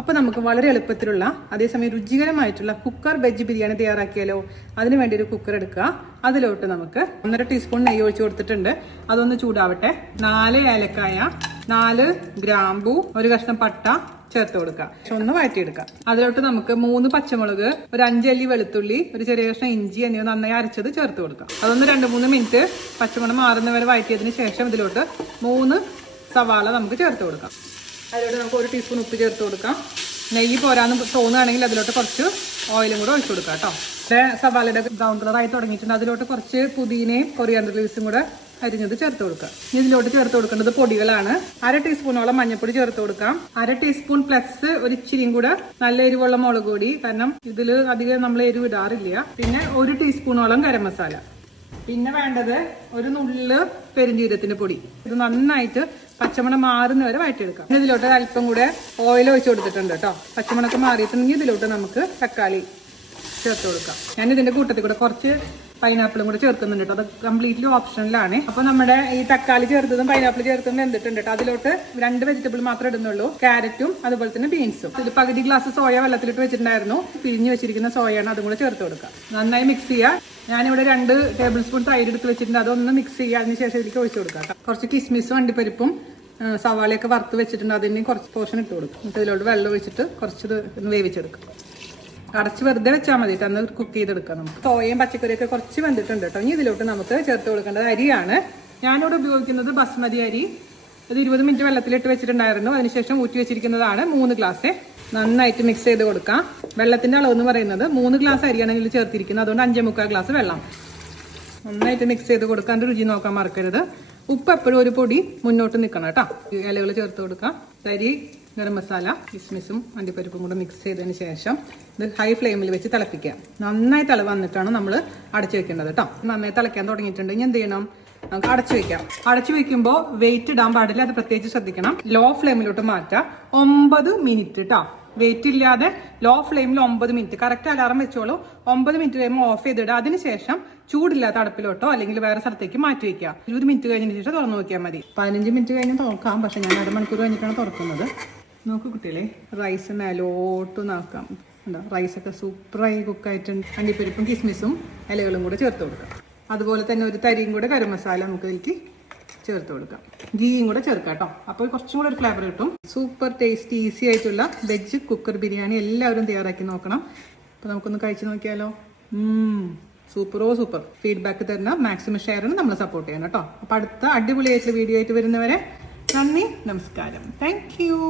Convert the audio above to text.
അപ്പോൾ നമുക്ക് വളരെ എളുപ്പത്തിലുള്ള അതേസമയം രുചികരമായിട്ടുള്ള കുക്കർ വെജ് ബിരിയാണി തയ്യാറാക്കിയാലോ? അതിന് വേണ്ടി ഒരു കുക്കർ എടുക്കുക. അതിലോട്ട് നമുക്ക് 1.5 ടീസ്പൂൺ നെയ്യ് ഒഴിച്ച് കൊടുത്തിട്ടുണ്ട്. അതൊന്ന് ചൂടാവട്ടെ. 4 ഏലക്കായ, 4 ഗ്രാമ്പൂ, 1 കഷ്ണം പട്ട ചേർത്ത് കൊടുക്കുക. ഒന്ന് വഴറ്റിയെടുക്കുക. അതിലോട്ട് നമുക്ക് 3 പച്ചമുളക്, ഒരു 5 അല്ലി വെളുത്തുള്ളി, ഒരു ചെറിയ കഷ്ണം ഇഞ്ചി എന്നിവ നന്നായി അരച്ചത് ചേർത്ത് കൊടുക്കുക. അതൊന്ന് 2-3 മിനിറ്റ് പച്ചമണം മാറുന്നവരെ വഴറ്റിയതിന് ശേഷം ഇതിലോട്ട് 3 സവാള നമുക്ക് ചേർത്ത് കൊടുക്കാം. അതിലോട്ട് നമുക്ക് 1 ടീസ്പൂൺ ഉപ്പ് ചേർത്ത് കൊടുക്കാം. നെയ്യ് പോരാന്ന് തോന്നുകയാണെങ്കിൽ അതിലോട്ട് കുറച്ച് ഓയിലും കൂടെ ഒഴിച്ചു കൊടുക്കാം കേട്ടോ. സവാളയുടെ ബ്രൗൺ കളറായി തുടങ്ങിയിട്ടുണ്ട്. അതിലോട്ട് കുറച്ച് പുതിനയും കൊറിയാണ്ടർ ലീവ്സും കൂടെ അരിഞ്ഞത് ചേർത്ത് കൊടുക്കാം. ഇതിലോട്ട് ചേർത്ത് കൊടുക്കേണ്ടത് പൊടികളാണ്. 1/2 ടീസ്പൂണോളം മഞ്ഞൾപ്പൊടി ചേർത്ത് കൊടുക്കാം. 1/2 ടീസ്പൂൺ പ്ലസ് ഒരു ഇച്ചിരിയും കൂടെ നല്ല എരിവുള്ള മുളക് പൊടി, കാരണം ഇതിൽ അധികം നമ്മൾ എരിവ് ഇടാറില്ല. പിന്നെ 1 ടീസ്പൂണോളം ഗരം മസാല. പിന്നെ വേണ്ടത് ഒരു നുള്ള് പെരുംജീരകത്തിന്റെ പൊടി. ഇത് നന്നായിട്ട് പച്ചമണം മാറുന്നവരെ വഴറ്റിയെടുക്കാം. ഇതിലോട്ട് അല്പം കൂടെ ഓയിൽ ഒഴിച്ചു കൊടുത്തിട്ടുണ്ട് കേട്ടോ. പച്ചമണൊക്കെ മാറിയിട്ടുണ്ടെങ്കിൽ ഇതിലോട്ട് നമുക്ക് തക്കാളി ചേർത്ത് കൊടുക്കാം. ഞാൻ ഇതിന്റെ കൂട്ടത്തിൽ കൂടെ കുറച്ച് പൈനാപ്പിളും കൂടെ ചേർക്കുന്നുണ്ട് കേട്ടോ. അത് കംപ്ലീറ്റ്ലി ഓപ്ഷനിലാണ്. അപ്പൊ നമ്മുടെ ഈ തക്കാളി ചേർത്തതും പൈനാപ്പിൾ ചേർത്തതും വെന്തിട്ടുണ്ട് കേട്ടോ. അതിലോട്ട് 2 വെജിറ്റബിൾ മാത്രമേ ഇടുന്നുള്ളൂ. ക്യാരറ്റും അതുപോലെ തന്നെ ബീൻസും. ഇതിൽ പകുതി ഗ്ലാസ് സോയ വെള്ളത്തിലിട്ട് വെച്ചിട്ടുണ്ടായിരുന്നു. പിഴിഞ്ഞ് വെച്ചിരിക്കുന്ന സോയാണ്, അതും കൂടെ ചേർത്ത് കൊടുക്കാം. നന്നായി മിക്സ് ചെയ്യുക. ഞാനിവിടെ 2 ടേബിൾ സ്പൂൺ തൈര് എടുത്ത് വെച്ചിട്ടുണ്ട്. അതൊന്ന് മിക്സ് ചെയ്യുക. അതിന് ശേഷം ഇതിലേക്ക് ഒഴിച്ചു കൊടുക്കാം. കുറച്ച് കിസ്മിസും അണ്ടിപ്പരിപ്പും സവാളയൊക്കെ വറുത്ത് വെച്ചിട്ടുണ്ട്. അതിന് കുറച്ച് പോർഷൻ ഇട്ട് കൊടുക്കും. എന്നിട്ട് ഇതിലോട്ട് വെള്ളം ഒഴിച്ചിട്ട് കുറച്ച് വേവിച്ചെടുക്കും. അടച്ച് വെറുതെ വെച്ചാൽ മതി. അന്ന് കുക്ക് ചെയ്തെടുക്കാം നമുക്ക്. സോയയും പച്ചക്കറിയൊക്കെ കുറച്ച് വെന്തിട്ടുണ്ട് കേട്ടോ. ഇനി ഇതിലോട്ട് നമുക്ക് ചേർത്ത് കൊടുക്കേണ്ടത് അരിയാണ്. ഞാനിവിടെ ഉപയോഗിക്കുന്നത് ബസ്മതി അരി. അത് 20 മിനിറ്റ് വെള്ളത്തിലിട്ട് വെച്ചിട്ടുണ്ടായിരുന്നു. അതിനുശേഷം ഊറ്റി വെച്ചിരിക്കുന്നതാണ്. 3 ഗ്ലാസ്. നന്നായിട്ട് മിക്സ് ചെയ്ത് കൊടുക്കാം. വെള്ളത്തിന്റെ അളവ് എന്ന് പറയുന്നത് 3 ഗ്ലാസ് അരിയാണെങ്കിൽ ചേർത്തിരിക്കുന്നത്. അതുകൊണ്ട് 5.25 ഗ്ലാസ് വെള്ളം. നന്നായിട്ട് മിക്സ് ചെയ്ത് കൊടുക്കാൻ രുചി നോക്കാൻ മറക്കരുത്. ഉപ്പ് എപ്പോഴും ഒരു പൊടി മുന്നോട്ട് നിൽക്കണം കേട്ടോ. ഇലകൾ ചേർത്ത് കൊടുക്കാം. തരി, ഗരം മസാല, കിസ്മിസും അണ്ടിപ്പരിപ്പും കൂടെ മിക്സ് ചെയ്തതിന് ശേഷം ഇത് ഹൈ ഫ്ലെയിമിൽ വെച്ച് തിളപ്പിക്കുക. നന്നായി തിള വന്നിട്ടാണ് നമ്മൾ അടച്ചു വെക്കേണ്ടത് കേട്ടോ. നന്നായി തിളയ്ക്കാൻ തുടങ്ങിയിട്ടുണ്ട്. ഇനി എന്ത് ചെയ്യണം? നമുക്ക് അടച്ചു വെക്കാം. അടച്ചു വെക്കുമ്പോൾ വെയിറ്റ് ഇടാൻ പാടില്ല. അത് പ്രത്യേകിച്ച് ശ്രദ്ധിക്കണം. ലോ ഫ്ലെയിമിലോട്ട് മാറ്റാം. 9 മിനിറ്റ് കേട്ടോ. വെയിറ്റ് ഇല്ലാതെ ലോ ഫ്ലെയിമിൽ 9 മിനിറ്റ്. കറക്റ്റ് അലാറം വെച്ചോളൂ. 9 മിനിറ്റ് കഴിയുമ്പോൾ ഓഫ് ചെയ്തിടുക. അതിനുശേഷം ചൂടില്ലാത്ത അടുപ്പിലോട്ടോ അല്ലെങ്കിൽ വേറെ സ്ഥലത്തേക്ക് മാറ്റി വയ്ക്കുക. 20 മിനിറ്റ് കഴിഞ്ഞതിന് ശേഷം തുറന്നു നോക്കിയാൽ മതി. 15 മിനിറ്റ് കഴിഞ്ഞ് തുറക്കാം. പക്ഷെ ഞാൻ 1/2 മണിക്കൂർ കഴിഞ്ഞിട്ടാണ് തുറക്കുന്നത്. നോക്കൂ കുട്ടികളെ, റൈസ് മേലോട്ട് നോക്കാം. എന്താ, റൈസൊക്കെ സൂപ്പറായി കുക്കായിട്ടുണ്ട്. അണ്ടിപ്പരിപ്പും കിസ്മിസും ഇലകളും കൂടെ ചേർത്ത് കൊടുക്കാം. അതുപോലെ തന്നെ ഒരു തരിയും കൂടെ ഗരം മസാല നമുക്ക് ഇതിലേക്ക് ചേർത്ത് കൊടുക്കാം. ഗീയും കൂടെ ചേർക്കാം കേട്ടോ. അപ്പോൾ കുറച്ചും കൂടെ ഒരു ഫ്ലേവർ കിട്ടും. സൂപ്പർ ടേസ്റ്റി ഈസി ആയിട്ടുള്ള വെജ് കുക്കർ ബിരിയാണി എല്ലാവരും തയ്യാറാക്കി നോക്കണം. അപ്പോൾ നമുക്കൊന്ന് കഴിച്ചു നോക്കിയാലോ? സൂപ്പറോ സൂപ്പർ. ഫീഡ്ബാക്ക് തരുന്ന മാക്സിമം ഷെയറിന് നമ്മൾ സപ്പോർട്ട് ചെയ്യണം കേട്ടോ. അപ്പോൾ അടുത്ത അടിപൊളിയായിട്ടുള്ള വീഡിയോ ആയിട്ട് വരുന്നവരെ നന്ദി, നമസ്കാരം. Thank you.